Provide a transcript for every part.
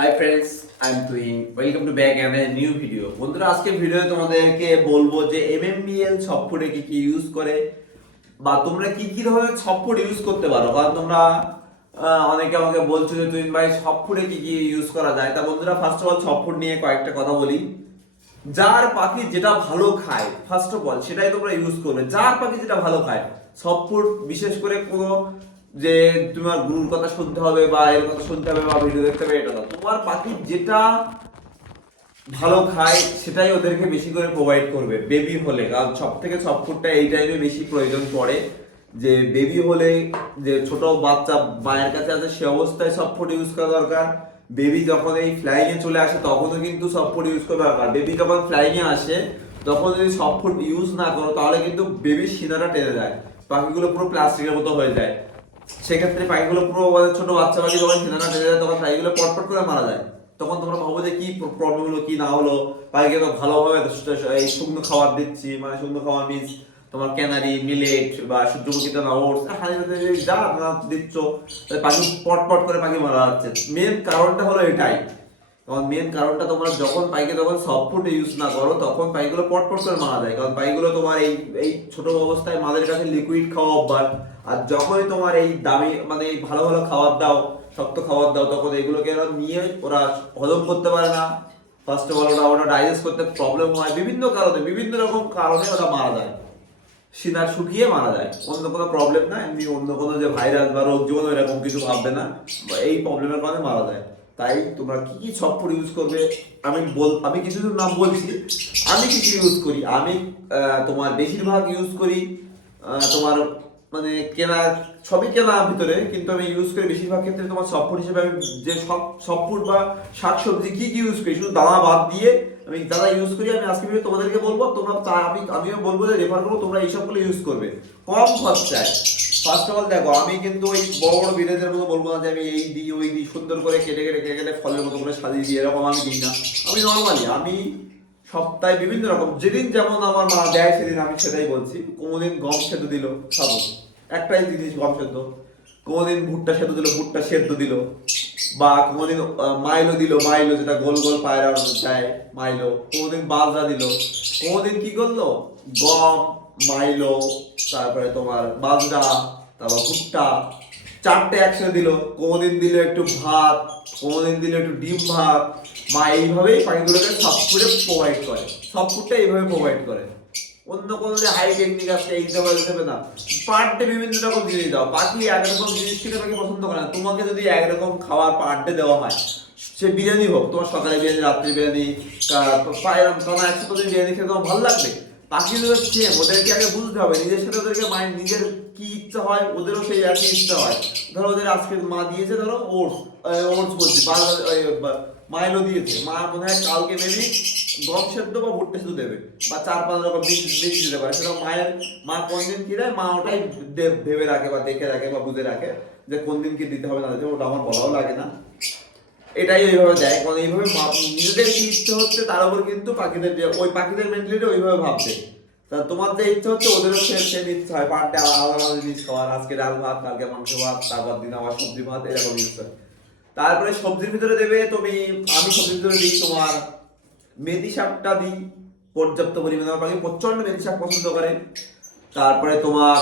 High friends, I am টুইং welcome to back and new video. বন্ধুরা, আজকের ভিডিওতে তোমাদেরকে বলবো যে এমএমবিএল সফটওয়্যারে কি কি ইউজ করে বা তোমরা কি কি ধরনের সফটওয়্যার ইউজ করতে পারো। কারণ তোমরা অনেকে আমাকে বলছো যে তুই ভাই সফটওয়্যারে কি কি ইউজ করা যায়। তা বন্ধুরা, ফার্স্ট অফ অল সফটওয়্যার নিয়ে কয়েকটা কথা বলি। যার পাখি যেটা ভালো খায় ফার্স্ট অফ অল সেটাই তোমরা ইউজ করবে। যার পাখি যেটা ভালো খায় সফটওয়্যার বিশেষ করে কোনো যে তোমার গুরুর কথা শুনতে হবে বা এর কথা শুনতে হবে বা ভিডিও দেখতে হবে, এটা না। তোমার পাখি যেটা ভালো খায় সেটাই ওদেরকে বেশি করে প্রোভাইড করবে বেবি হলে। কারণ সব থেকে সফটওয়্যারটা এই টাইমে বেশি প্রয়োজন পড়ে। যে বেবি হলে যে ছোট বাচ্চা মায়ের কাছে আছে সে অবস্থায় সফটওয়্যার ইউজ করা দরকার। বেবি যখন এই ফ্লাইং এ চলে আসে তখনও কিন্তু সফটওয়্যার ইউজ করা দরকার। বেবি যখন ফ্লাইং এ আসে তখন যদি সফটওয়্যার ইউজ না করো তাহলে কিন্তু বেবির সিনাটা টেনে যায়, পাখিগুলো পুরো প্লাস্টিকের মতো হয়ে যায়। সেক্ষেত্রে পাখিগুলো পুরো ছোট বাচ্চা পাখি যখন সিনাটা টেনে যায় তখন পাখিগুলো পটপট করে মারা যায়। তখন তোমরা ভাবো যে কি প্রবলেম হলো, কি না হলো। পাখিকে তো ভালোভাবে এই শুকনো খাবার দিচ্ছি, মানে শুকনো খাবার মিন্স তোমার ক্যানারি, মিলেট বা সূর্যমুখী দানা, ওটস, যা না দিচ্ছ পাখি পটপট করে পাখি মারা যাচ্ছে। মেন কারণটা হলো এটাই। কারণ মেন কারণটা তোমার যখন পাইকে যখন সফট ফুড ইউজ না করো তখন পাইগুলো পটপট করে মারা যায়। কারণ পাইগুলো তোমার এই এই ছোট অবস্থায় মাদের কাছে লিকুইড খাওয়া অভ্যাস। আর যখনই তোমার এই দামি মানে এই ভালো ভালো খাবার দাও, শক্ত খাবার দাও, তখন এগুলোকে ওরা নিয়ে ওরা হজম করতে পারে না। ফার্স্ট অফ অল ওরা ডাইজেস্ট করতে প্রবলেম হয় বিভিন্ন কারণে, বিভিন্ন রকম কারণে ওরা মারা যায়। সিনার শুকিয়ে মারা যায়, অন্য কোনো প্রবলেম না। এমনি অন্য কোনো যে ভাইরাস বা রোগ জীবাণু এরকম কিছু ভাববে না, এই প্রবলেমের কারণে মারা যায়। তাই তোমরা কি কি সফটওয়্যার ইউজ করবে আমি কিছু নাম বলছি। আমি কি কি ইউজ করি, আমি তোমার বেশিরভাগ ইউজ করি তোমার মানে কেনা, সবই কেনা ভিতরে, কিন্তু আমি ইউজ করি বেশিরভাগ ক্ষেত্রে তোমার সফটওয়্যার হিসেবে। আমি যে সব সফটওয়্যার বা শাকসবজি কি কি ইউজ করি শুধু দানা বাদ দিয়ে আমি যারা ইউজ করি আমি আজকে ভিডিও তোমাদেরকে বলবো। তোমরা আমিও বলবো যে রেফার করবো, তোমরা এই সবগুলো ইউজ করবে কম খরচায়। ফার্স্ট অফ অল দেখো, আমি কিন্তু ওই বড় বড় বিলেজের মতো বলবো না যে আমি এই দিই ওই দিই, সুন্দর করে কেটে কেটে কেটে কেটে ফলের মতো করে সাজিয়ে দিই, এরকম আমি দিই না। আমি নর্মালি আমি সপ্তাহে বিভিন্ন রকম যেদিন যেমন আমার মা দেয় সেদিন আমি সেটাই বলছি। কোনোদিন গম সেদ্ধ দিল, খাবো একটাই জিনিস গম সেদ্ধ। কোনোদিন ভুট্টা সেদ্ধ দিল, ভুট্টা সেদ্ধ দিল। বা কোনোদিন মাইলো দিল, মাইলো যেটা গোল গোল পায়রা দেয় মাইলো। কোনোদিন বাজরা দিল। কোনোদিন কি করলো, গম, মাইলো, তারপরে তোমার বাজরা, তারপর ভুট্টা, চারটে একসাথে দিল। কোনোদিন দিল একটু ভাত, কোনোদিন দিল একটু ডিম ভাত। মা এইভাবেই পাখিগুলোকে সব ফুডে প্রোভাইড করে, সব ফুডটা এইভাবে প্রোভাইড করে। অন্য কোনো যে হাই টেকনিক আছে এই দেবে না। পার ডে বিভিন্ন রকম জিনিস দাও। পাখি একরকম জিনিস খেতে পাখি পছন্দ করে না। তোমাকে যদি একরকম খাবার পার ডে দেওয়া হয়, সে বিরিয়ানি হোক, তোমার সকালে বিরিয়ানি, রাত্রি বিরিয়ানি, তোমার একসাথে যদি বিরিয়ানি খেতে তোমার ভালো লাগবে। পাখিগুলো সেম, ওদেরকে আগে বুঝতে হবে নিজের সাথে ওদেরকে মাইন্ড, নিজের কি ইচ্ছা হয় ওদেরও সেই একই ইচ্ছা হয়। ধরো ওদের আজকে মা দিয়েছে, ধরো ওটস, ওটস বলছি মাইলো দিয়েছে, মা মনে হয় কালকে মেবি গম সেদ্ধ বা ভুট্টা সেদ্ধ দেবে, বা 4-5 রকম বীজ দিতে পারে। সেটা মা কোন দিন কি দেয় মা ওটাই ভেবে রাখে বা দেখে রাখে বা বুঝে রাখে যে কোন দিন কি দিতে হবে না দিতে হবে, ওটা আমার বলাও লাগে না। এটাই ওইভাবে দেয়। কারণ এইভাবে নিজেদের কি ইচ্ছে হচ্ছে তার উপর কিন্তু পাখিদের ওই পাখিদের মেন্টালিটি ওইভাবে ভাবছে। তা তোমার যে ইচ্ছে হচ্ছে ওদেরও সেম ইচ্ছা হয়, পার ডে আলাদা আলাদা জিনিস খাওয়ার। আজকে ডাল ভাত, কালকে মাংস ভাত, তারপর দিন আবার সবজি ভাত, এরকম ইচ্ছা। তারপরে সবজির ভিতরে দেবে তুমি, আমি সবজির ভিতরে দিই তোমার মেথি শাকটা দিই পর্যাপ্ত পরিমাণে। আমার পাখি প্রচন্ড মেথি শাক পছন্দ করে। তারপরে তোমার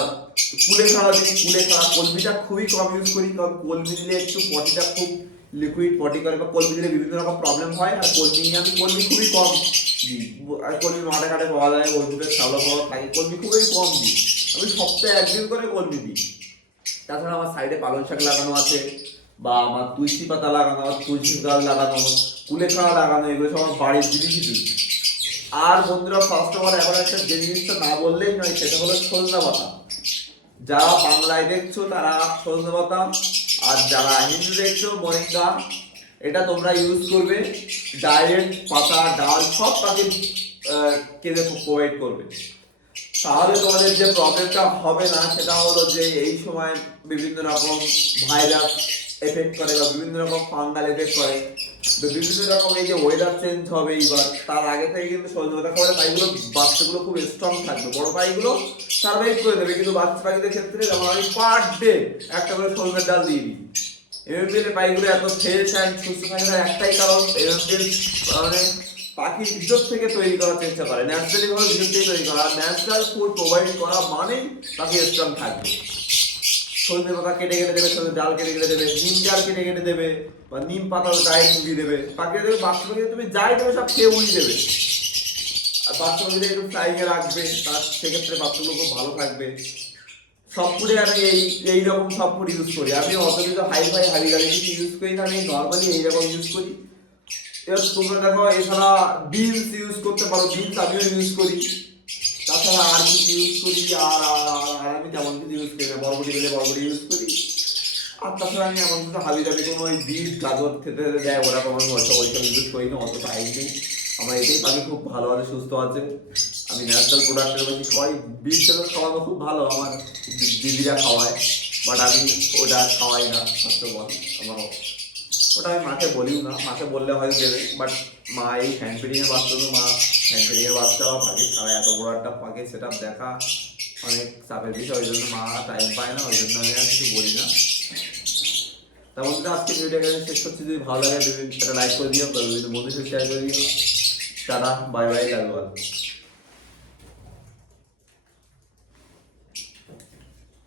কুলেখাড়া দিই, কুলেখাড়া। কলমিটা খুবই কম ইউজ করি, কারণ কলমি দিলে একটু পটিটা খুব লিকুইড পটি করে, বা কলমি দিলে বিভিন্ন রকম প্রবলেম হয়। আর আমি কলমি খুবই কম দিই। আর কলমি মাঠে ঘাটে পাওয়া যায়, কলমিটা চালো পাওয়া থাকে, কলমি খুবই কম দিই। আমি সপ্তাহে একদিন করে কলমি দিই। তাছাড়া আমার সাইডে পালং শাক লাগানো আছে, বা আমার তুলসী পাতা লাগানো, তুলসী গাছ লাগানো, কুলেখাড়া লাগানো, এগুলো সব আমার বাড়ির জিনিসই দিই। আর বন্ধুরা, ফার্স্ট অফ অল এখন একটা যে জিনিসটা না বললেই নয়, সেটা হলো সজনে পাতা। যারা বাংলায় দেখছো তারা সজনে পাতা, আর যারা হিন্দু দেখছো মোরিঙ্গা। এটা তোমরা ইউজ করবে ডাইরেক্ট, পাতা ডাল সব পাখি কেটে প্রোভাইড করবে। তাহলে তোমাদের যে প্রবলেমটা হবে না সেটা হলো যে এই সময় বিভিন্ন রকম ভাইরাস এফেক্ট করে বা বিভিন্ন রকম ফাঙ্গাল এফেক্ট করে। তো বিভিন্ন রকম এই যে ওয়েদার চেঞ্জ হবে এইবার, তার আগে থেকে কিন্তু সজনে পাতা খাওয়ালে পাখিগুলো, বাচ্চাগুলো খুব স্ট্রং থাকবে। বড় পাখিগুলো সার্ভাইভ করে দেবে, কিন্তু বাচ্চা পাখিদের ক্ষেত্রে যেমন আমি পার ডে একটা করে সজনের ডাল দিয়ে দিই। এমএমবিএল পাখিগুলো এত ফ্রেশ অ্যান্ড সুস্থ থাকে তার একটাই কারণ, এমএমবিএল মানে পাখির ভিতর থেকে তৈরি করার চেষ্টা করে, ন্যাচারালি ভাবে ভিতর থেকে তৈরি করা, ন্যাচারাল ফুড প্রোভাইড করা মানেই পাখি স্ট্রং থাকবে। সজনে পাতা কেটে কেটে দেবে, সজনে ডাল কেটে কেটে দেবে, নিম ডাল কেটে কেটে দেবে, বা নিম পাতা গায়ে মুড়িয়ে দেবে, পাখিরা দেবে বাচ্চা পাখিরা তুমি যাই দেবে সব খেয়ে উড়িয়ে দেবে। আর বাচ্চা পাখিদের একটু ফ্লাইংয়ে রাখবে, তার সেক্ষেত্রে বাচ্চাগুলো খুব ভালো থাকবে। সব ফুডে আমি এইরকম সব ফুড ইউজ করি, আমি অত কিছু হাই ফাই হাবি গাড়ি কিছু ইউজ করি না, আমি নর্মালি এইরকম ইউজ করি। এবার তোমরা দেখো এছাড়া বিনস ইউজ করতে পারো, বিনস আমিও ইউজ করি। তাছাড়া আর কিছু ইউজ করি, আর আমি তেমন কিছু ইউজ করি না, বরবটি পেলে বরবটি ইউজ করি। আর তাছাড়া আমি এমন কিছু হাবি যাবে কোনো ওই বিট গাজর খেতে দেয় ওরকম আমি ওইসব ইউজ করি না, অত টাইম নেই আমার। এটাই পাখি খুব ভালো আছে, সুস্থ আছে। আমি ন্যাচারাল প্রোডাক্টের বেশি খাওয়াই, বিট গাজর খাওয়ানো খুব ভালো, আমার দিদিরা খাওয়ায়, বাট আমি ওটা খাওয়াই না। সত্যি বল আমার ওটা আমি মাকে বলিও না, মাকে বললে হয়তো দেবে, বাট মা এই হ্যান্ড ফিডিংয়ের বাচ্চা, তো মা হ্যান্ড ফিডিংয়ের বাচ্চা বা পাখি ছাড়া এত বড় একটা পাখি সেটা দেখা অনেক চাপের বিষয়, ওই জন্য মা টাইম পায় না, ওই জন্য আমি আর কিছু বলি না। তার মধ্যে আজকে ভিডিওটা এখানে শেষ করছি। যদি ভালো লাগে একটা লাইক করে দিও, বিভিন্ন বন্ধুদের শেয়ার করে দিও। টাটা, বাই বাই, লাভ।